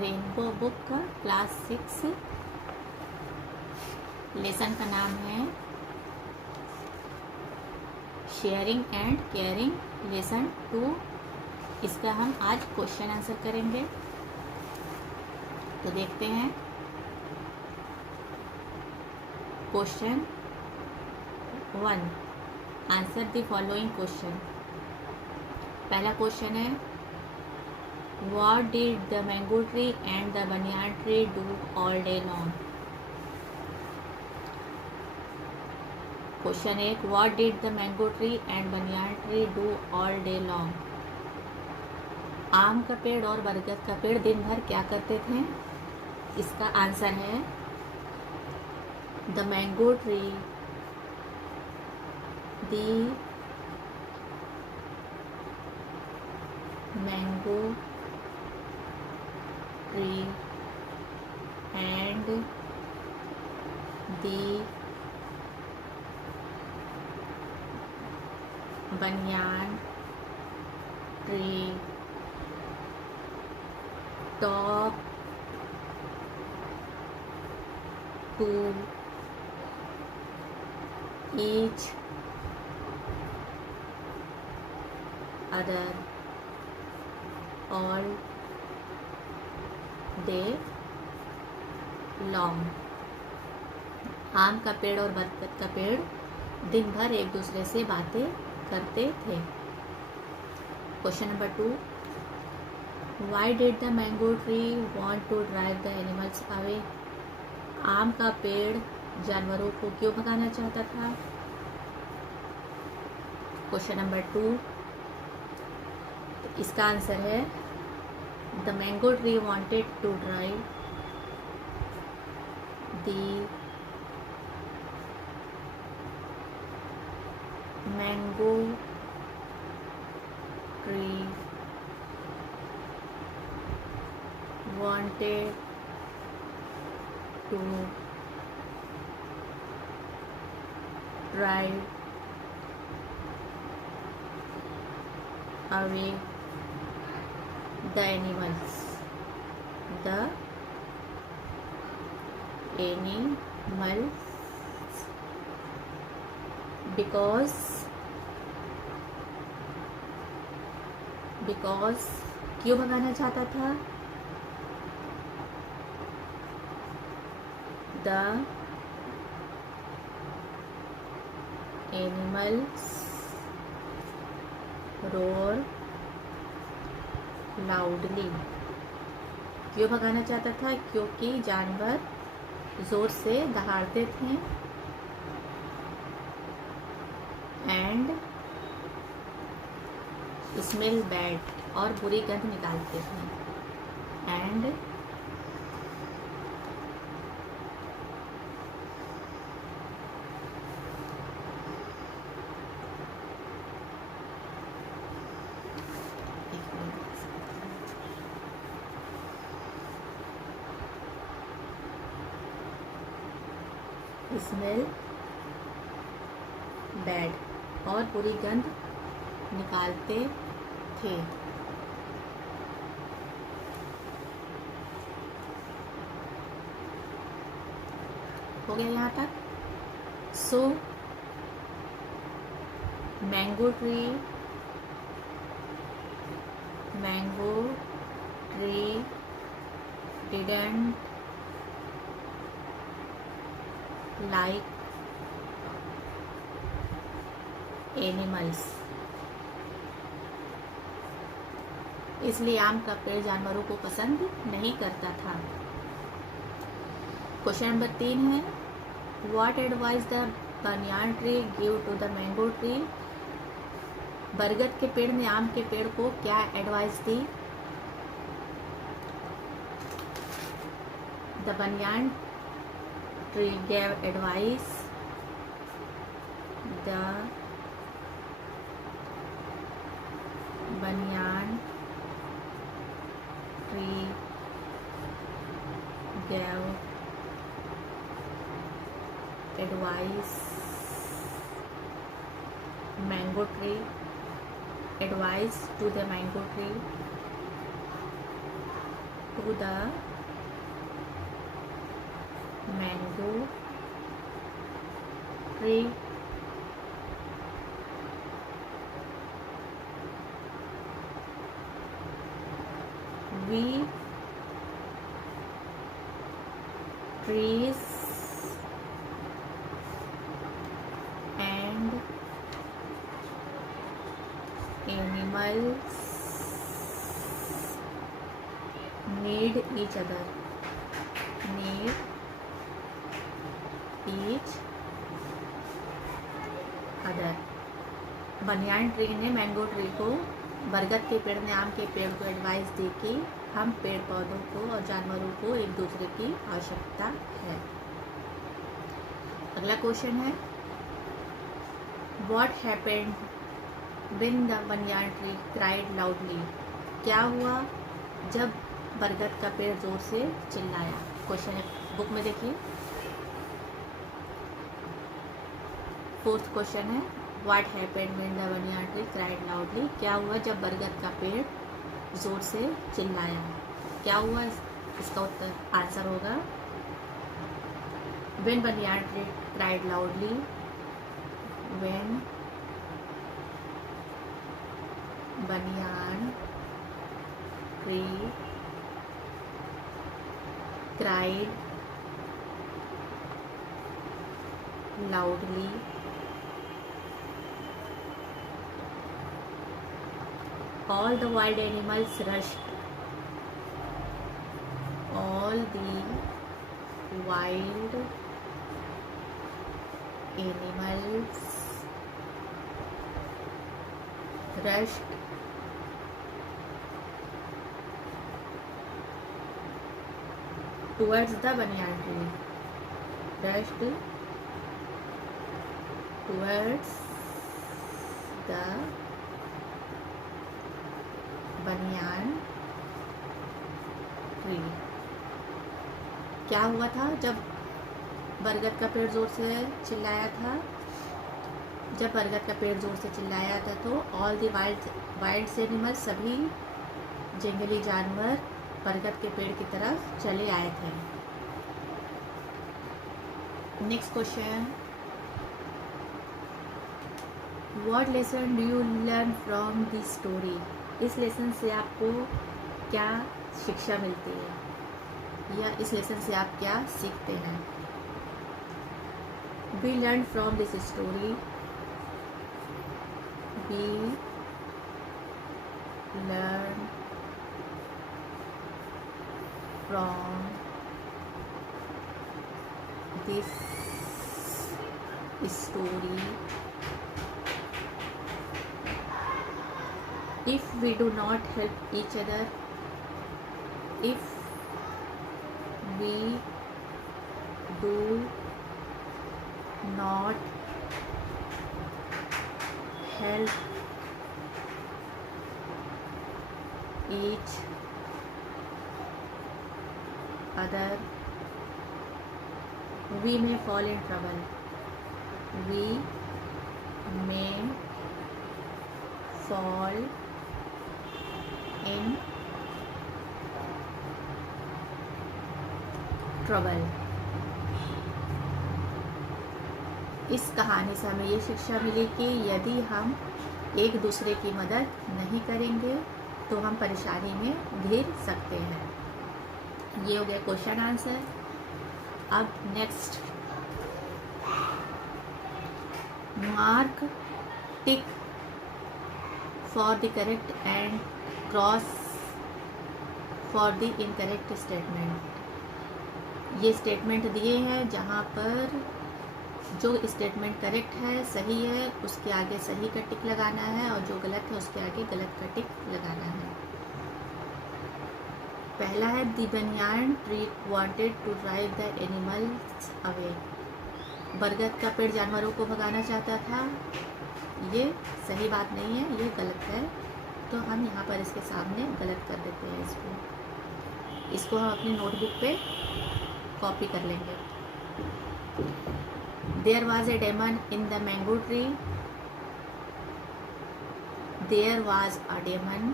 Rainbow book का class 6 lesson का नाम है शेयरिंग एंड केयरिंग लेसन 2। इसका हम आज क्वेश्चन आंसर करेंगे। तो देखते हैं question 1। Answer the following question. पहला क्वेश्चन है What did the mango tree and the banyan tree do all day long? Question 1 What did the mango tree and banyan tree do all day long? आम का पेड़ और बरगद का पेड़ दिन भर क्या करते थे? इसका आंसर है The mango tree, the mango tree and the banyan tree talk to each other all day long। आम का पेड़ और बरगद का पेड़ दिन भर एक दूसरे से बातें करते थे। Question number 2 Why did the mango tree want to drive the animals away? आम का पेड़ जानवरों को क्यों भगाना चाहता था? क्वेश्चन नंबर 2 इसका आंसर है The mango tree wanted to drive the mango tree wanted to drive away the animals because क्यों भगाना चाहता था? The animals roar loudly। क्यों भगाना चाहता था? क्योंकि जानवर जोर से दहाड़ते थे एंड स्मेल बैड और बुरी गंध निकालते थे एंड स्मेल बैड और बुरी गंध निकालते थे। हो गया यहाँ तक। So mango tree didn't like animals. इसलिए आम का पेड़ जानवरों को पसंद नहीं करता था। क्वेश्चन नंबर 3 है what advice the banyan tree give to the mango tree? बरगद के पेड़ ने आम के पेड़ को क्या एडवाइस दी? The banyan tree gave advice the banyan tree gave advice mango tree advice to the mango tree to the mango tree. We trees and animals need each other. Need each other. Banyan tree ने mango tree को, बरगद के पेड़ ने आम के पेड़ को एडवाइस दी कि हम पेड़ पौधों को और जानवरों को एक दूसरे की आवश्यकता है। अगला क्वेश्चन है, What happened when the banyan tree cried loudly? क्या हुआ जब बरगद का पेड़ जोर से चिल्लाया? क्वेश्चन है, बुक में देखिए। फोर्थ क्वेश्चन है, What happened when the banyan tree cried loudly? क्या हुआ जब बरगद का पेड़ जोर से चिल्लाया? क्या हुआ? इसका उत्तर आंसर होगा When banyan tree cried loudly. When banyan tree cried loudly, all the wild animals rushed. All the wild animals rushed towards the banyan tree. Rushed towards the banyan tree. क्या हुआ था जब बरगद का पेड़ जोर से चिल्लाया था? जब बरगद का पेड़ जोर से चिल्लाया था तो ऑल द वाइल्ड एनिमल, सभी जंगली जानवर बरगद के पेड़ की तरफ चले आए थे। Next question, what lesson do you learn from this story? इस लेसन से आपको क्या शिक्षा मिलती है या इस लेसन से आप क्या सीखते हैं? We learn from this story. We learn from this story. If we do not help each other, if we do not help each other, we may fall in trouble. We may fall in trouble. इस कहानी से हमें ये शिक्षा मिली कि यदि हम एक दूसरे की मदद नहीं करेंगे तो हम परेशानी में घिर सकते हैं। ये हो गया क्वेश्चन आंसर। अब next, mark tick for the correct and cross for the incorrect statement. ये स्टेटमेंट दिए हैं जहाँ पर जो स्टेटमेंट करेक्ट है, सही है, उसके आगे सही का टिक लगाना है और जो गलत है उसके आगे गलत का टिक लगाना है। पहला है, the banyan tree wanted to drive the animals away. बरगद का पेड़ जानवरों को भगाना चाहता था। ये सही बात नहीं है, ये गलत है, तो हम यहाँ पर इसके सामने गलत कर देते हैं। इसको हम अपनी नोटबुक पे कॉपी कर लेंगे। There was a demon in the mango tree. There was a demon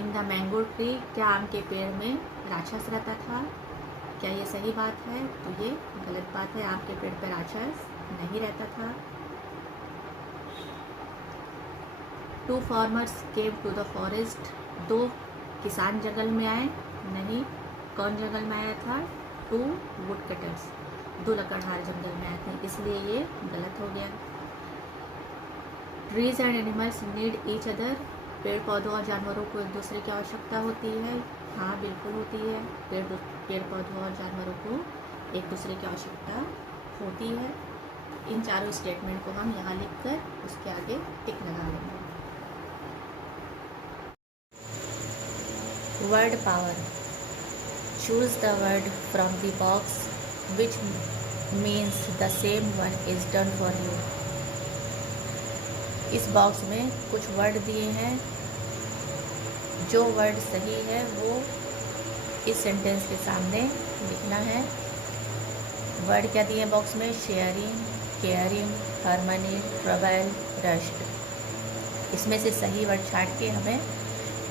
in the mango tree. क्या आम के पेड़ में राक्षस रहता था। क्या ये सही बात है? तो ये गलत बात है, आम के पेड़ पर राक्षस नहीं रहता था। Two farmers came to the forest, दो किसान जंगल में आए। नहीं, कौन जंगल में आया था? टू वुड कटर्स, दो लकड़हार जंगल में आए थे, इसलिए ये गलत हो गया। Trees and animals need each other, पेड़ पौधों और जानवरों को एक दूसरे की आवश्यकता होती है। हाँ, बिल्कुल होती है। पेड़ पौधों और जानवरों को एक दूसरे की आवश्यकता होती है। इन चारों स्टेटमेंट को हम यहाँ लिख कर उसके आगे टिक लगा लेंगे। Word power, choose the word from the box which means the same one is done for you। इस बॉक्स में कुछ वर्ड दिए हैं, जो वर्ड सही है वो इस सेंटेंस के सामने लिखना है। वर्ड क्या दिए हैं बॉक्स में? Sharing, caring, harmony, trouble, rushed. इसमें से सही वर्ड छांट के हमें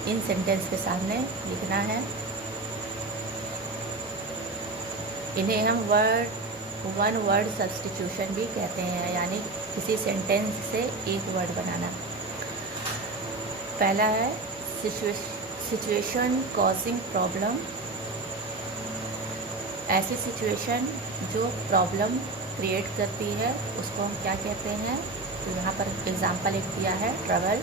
इन सेंटेंस के सामने लिखना है। इन्हें हम वन वर्ड सब्स्टिट्यूशन भी कहते हैं, यानी किसी सेंटेंस से एक वर्ड बनाना। पहला है सिचुएशन कॉजिंग प्रॉब्लम, ऐसी सिचुएशन जो प्रॉब्लम क्रिएट करती है उसको हम क्या कहते हैं? तो यहाँ पर एग्जांपल एक दिया है, ट्रबल।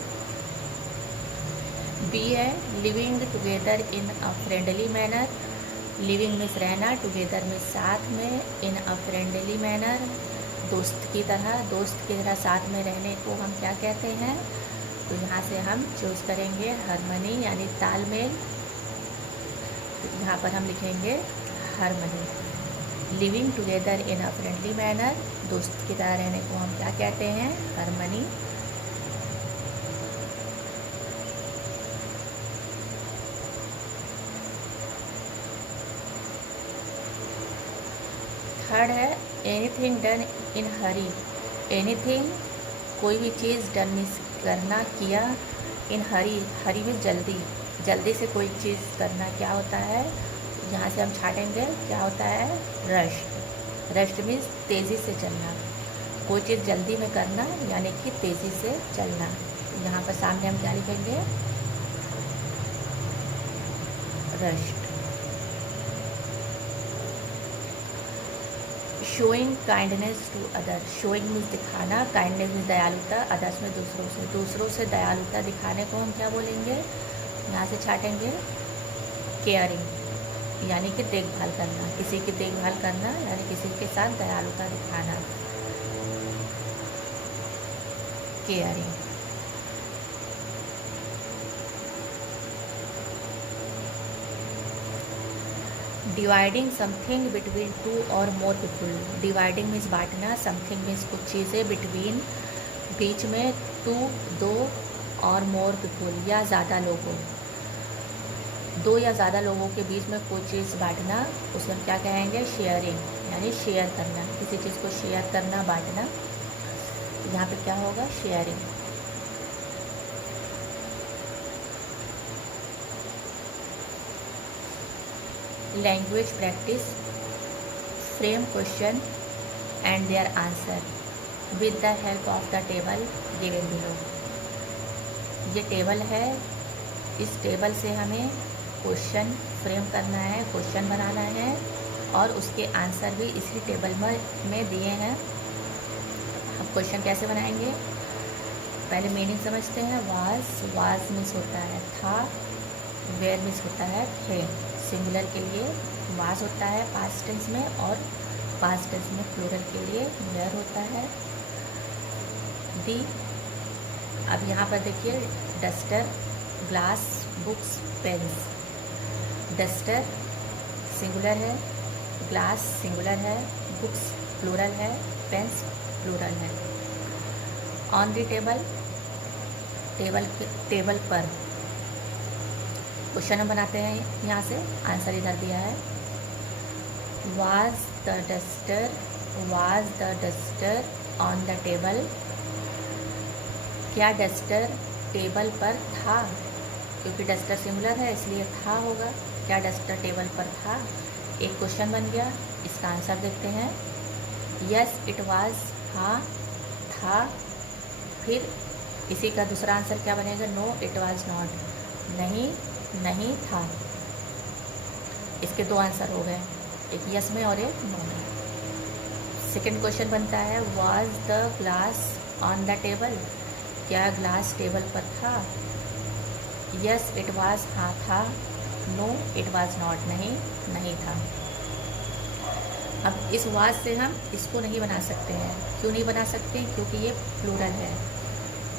बी है living together in a friendly manner, living means रहना, टुगेदर मीन्स साथ में, इन अ फ्रेंडली मैनर दोस्त की तरह साथ में रहने को हम क्या कहते हैं? तो यहाँ से हम चूज़ करेंगे हार्मनी यानी तालमेल, तो यहाँ पर हम लिखेंगे harmony. Living together in a friendly manner, दोस्त की तरह रहने को हम क्या कहते हैं? हार्मनी। थर्ड है anything done in Hari, anything कोई भी चीज़ डन मीन्स करना, किया, इन हरी में जल्दी से कोई चीज़ करना क्या होता है? यहाँ से हम छाटेंगे, क्या होता है? रश्ड मीन्स तेज़ी से चलना, कोई चीज़ जल्दी में करना यानी कि तेज़ी से चलना। यहाँ पर सामने हम क्या लिखेंगे? Rushed. Showing kindness to other, showing means दिखाना, काइंडनेस मीन्स दयालुता, अदर्स में दूसरों से दयालुता दिखाने को हम क्या बोलेंगे? यहाँ से छाटेंगे केयरिंग, यानी कि देखभाल करना, किसी की देखभाल करना यानी किसी के साथ दयालुता दिखाना, caring. Dividing something between two और मोर पीपुल, डिवाइडिंग मीन्स बांटना, समथिंग मीन्स कुछ चीज़ें, बिटवीन बीच में, टू दो और मोर पीपुल या ज़्यादा लोगों, दो या ज़्यादा लोगों के बीच में कोई चीज़ बांटना, उसे हम क्या कहेंगे? शेयरिंग, यानी शेयर करना, किसी चीज़ को शेयर करना, बांटना। यहाँ पे क्या होगा? Sharing. Language practice, frame question and their answer with the help of the table given below. ये टेबल है, इस टेबल से हमें क्वेश्चन फ्रेम करना है, क्वेश्चन बनाना है और उसके आंसर भी इसी टेबल में दिए हैं। हम क्वेश्चन कैसे बनाएंगे? पहले मीनिंग समझते हैं। वाज मीन्स होता है था, वेयर मीन्स होता है थे, सिंगुलर के लिए वाज होता है पास्ट टेंस में और पास्ट टेंस में प्लूरल के लिए वेयर होता है। दी, अब यहाँ पर देखिए duster, glass, books, pens. Duster singular है, ग्लास सिंगुलर है, बुक्स प्लूरल है, पेन्स प्लूरल है। ऑन द टेबल, टेबल पर क्वेश्चन हम बनाते हैं, यहाँ से आंसर इधर दिया है। Was the duster on the table, क्या डस्टर टेबल पर था? क्योंकि डस्टर सिंगुलर है इसलिए था होगा। क्या डस्टर टेबल पर था? एक क्वेश्चन बन गया, इसका आंसर देखते हैं। यस इट वाज, हाँ था। फिर इसी का दूसरा आंसर क्या बनेगा? नो इट वाज नॉट, नहीं नहीं था। इसके दो आंसर हो गए, एक यस में और एक नो में। सेकेंड क्वेश्चन बनता है was the glass on the table? क्या ग्लास टेबल पर था? यस इट वाज, हाँ था। नो इट वाज नॉट, नहीं नहीं था। अब इस वाज से हम इसको नहीं बना सकते हैं। क्यों नहीं बना सकते? क्योंकि ये प्लूरल है,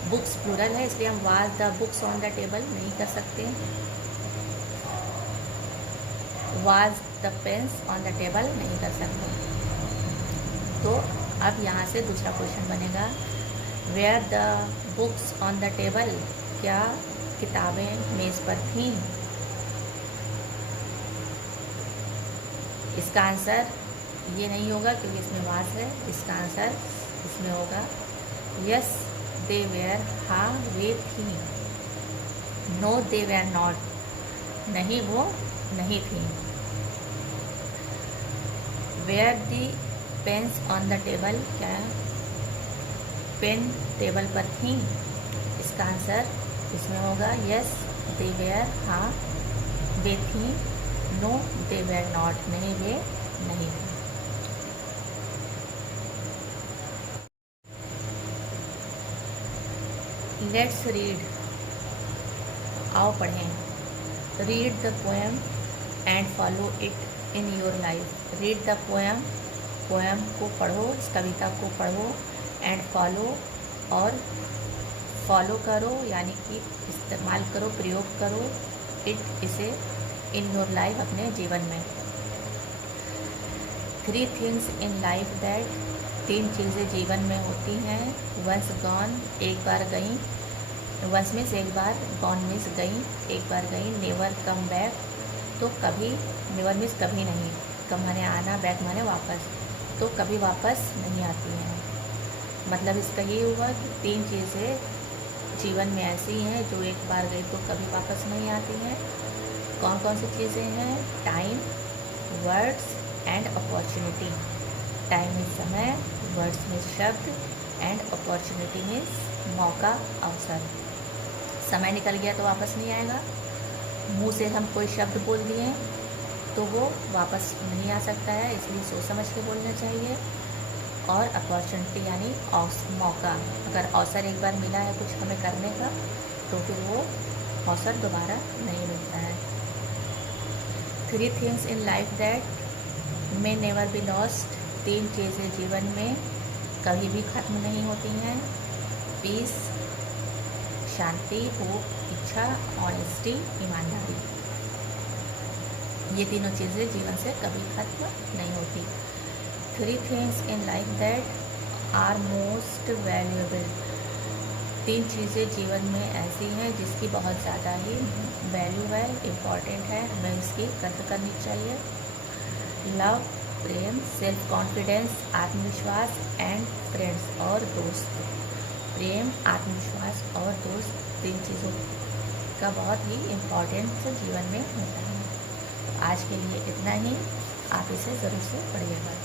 बुक्स प्लूरल है, इसलिए हम was the books on the table नहीं कर सकते। Was the pens on the table नहीं कर सकते। तो अब यहाँ से दूसरा क्वेश्चन बनेगा were the books on the table? क्या किताबें मेज़ पर थीं? इसका आंसर ये नहीं होगा क्योंकि इसमें वाज है। इसका आंसर इसमें होगा यस दे वेयर, हाँ वे थी। नो दे वेयर नॉट, नहीं वो नहीं थी। Were the pens on the table? क्या पेन टेबल पर थी? इसका आंसर इसमें होगा यस दे वेयर, हाँ वे थी। नो दे वेयर नॉट, नहीं वे नहीं थी। लेट्स रीड, आओ पढ़ें। Read the poem and follow it in your life. Read the poem, poem को पढ़ो, इस कविता को पढ़ो। एंड फॉलो, और फॉलो करो यानी कि इस्तेमाल करो, प्रयोग करो। इट, इसे, इन योर लाइफ, अपने जीवन में। 3 थिंग्स इन लाइफ दैट, 3 चीज़ें जीवन में होती हैं। वंस गॉन, एक बार गई। वंस मीन्स एक बार, गॉन मीन्स गई, एक बार गई। नेवर कम बैक, तो कभी, नेवर मीन्स कभी नहीं, कम माने आना, बैक माने वापस, तो कभी वापस नहीं आती हैं। मतलब इसका ये हुआ कि 3 चीज़ें जीवन में ऐसी हैं जो एक बार गई तो कभी वापस नहीं आती हैं। कौन कौन सी चीज़ें हैं? Time, words and opportunity. Time means समय, वर्ड्स मीन्स शब्द, एंड अपॉर्चुनिटी मीन्स मौका, अवसर। समय निकल गया तो वापस नहीं आएगा। मुंह से हम कोई शब्द बोल दिए तो वो वापस नहीं आ सकता है, इसलिए सोच समझ के बोलना चाहिए। और अपॉर्चुनिटी यानी मौका, अगर अवसर एक बार मिला है कुछ हमें करने का तो फिर वो अवसर दोबारा नहीं मिलता है। 3 things in life that may never be lost, 3 चीज़ें जीवन में कभी भी ख़त्म नहीं होती हैं। पीस, शांति, होप, इच्छा, ऑनेस्टी, ईमानदारी। ये तीनों चीज़ें जीवन से कभी खत्म नहीं होती। 3 things in life that are most valuable, 3 चीज़ें जीवन में ऐसी हैं जिसकी बहुत ज़्यादा ही वैल्यू है, इम्पॉर्टेंट है, हमें इसकी कदर करनी चाहिए। लव, प्रेम, सेल्फ कॉन्फिडेंस, आत्मविश्वास, एंड फ्रेंड्स, और दोस्त। प्रेम, आत्मविश्वास और दोस्त, 3 चीज़ों का बहुत ही इम्पॉर्टेंस जीवन में होता है। आज के लिए इतना ही, आप इसे ज़रूर से पढ़िएगा।